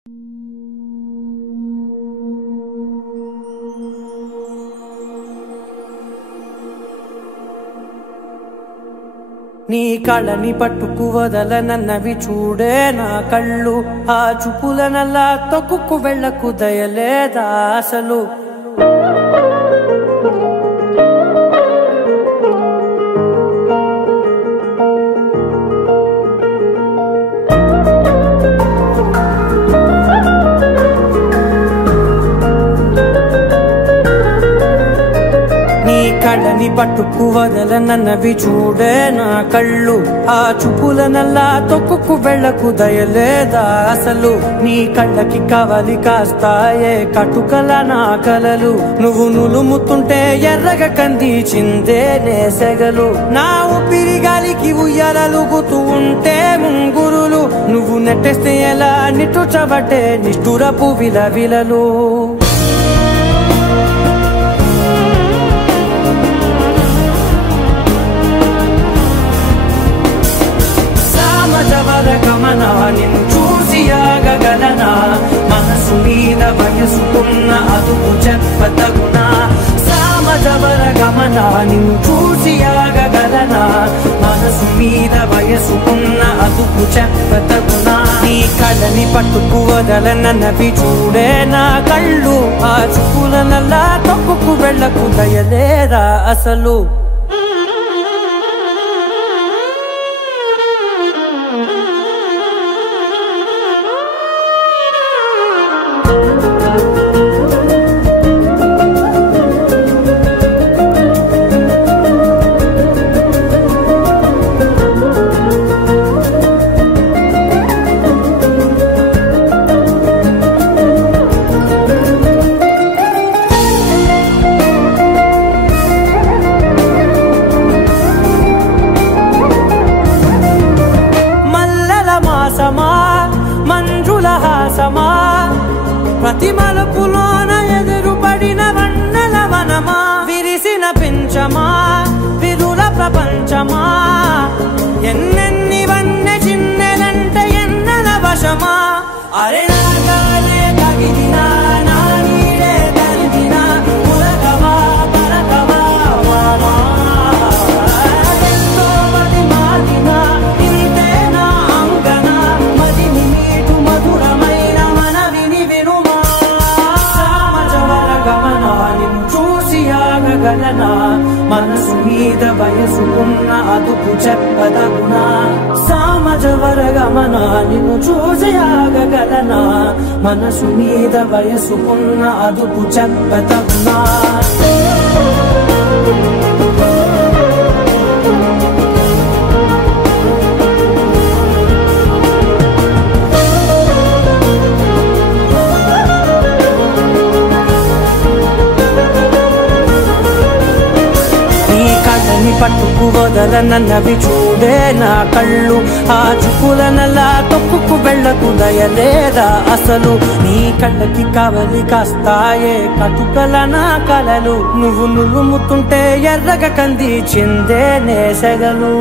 నీ కళ్ళని పట్టుకు వదలనన్నవి చూడే నా కళ్ళు, ఆ చూపులనల్లా తొక్కుకు వెళ్ళకు దయలేదా అసలు. కళ్ళని పట్టుకు వదలనన్నవి చూడే నా కళ్ళు, ఆ చూపులనల్లా తొక్కుకు వెళ్ళకు దయలేదా అసలు. నీ కళ్ళకి కవలి కాస్తాయే కటుకల నా కలలు, నువ్వు నులుముతుంటే ఎర్రగ కందిచిందే నేసెగలు. నా ఊపిరి గాలికి ఉయ్యాలలుగుతూ ఉంటే ముంగురులు, నువ్వు నెట్టేస్తే ఎలా నిట్టుచబట్టే నిష్ఠురపు విలవిలలు. గమన నిన్ను చూసి ఆగగలనా, మనసు మీద వయసుకున్న అదుపు చెప్పతగునా. సామజవర గమన నిన్ను చూసి ఆగగలనా, మనసు మీద వయసుకున్న అదుపు చెప్పతగునా. నీ కళ్ళని పట్టుకు వదలనన్నవి చూడే నా కళ్ళు, ఆ చూపులనల్లా తొక్కుకు వెళ్ళకు దయలేదా అసలు. మంజుల హాసమా, ప్రతి మలుపులోన ఎదురుపడిన వన్నెల వనమా, విరిసిన పించమా విరుల ప్రపంచమా, ఎన్నెన్ని వన్నె చిన్నెలంటే ఎన్నెల వశమా. అరే నాగాలే తగిలినా నా నీడే తరిమినా, ఉలకవా పలకవా వామా, ఎంతో మది మారినా ఇంతేనా అంగన, మదిని మీటు మధురమైన మనవిని వినుమా. సామజవర గమన నిన్ను చూసి ఆగగలనా, మనసు మీద వయసుకున్న అదుపు చెప్పదగునా. సామజవర గమన నిన్ను చూసి ఆగగలనా, మనసు మీద వయసుకున్న అదుపు చెప్పదగునా. పట్టుకు వదలనన్నవి చూడే నా కళ్ళు, ఆ చూపులనల్లా తొక్కుకు వెళ్ళకు దయలేదా అసలు. నీ కళ్ళకి కవలి కాస్తాయే కటుకల నా కలలు, నువ్వు నులుముతుంటే ఎర్రగ కందిచిందే నేసెగలు.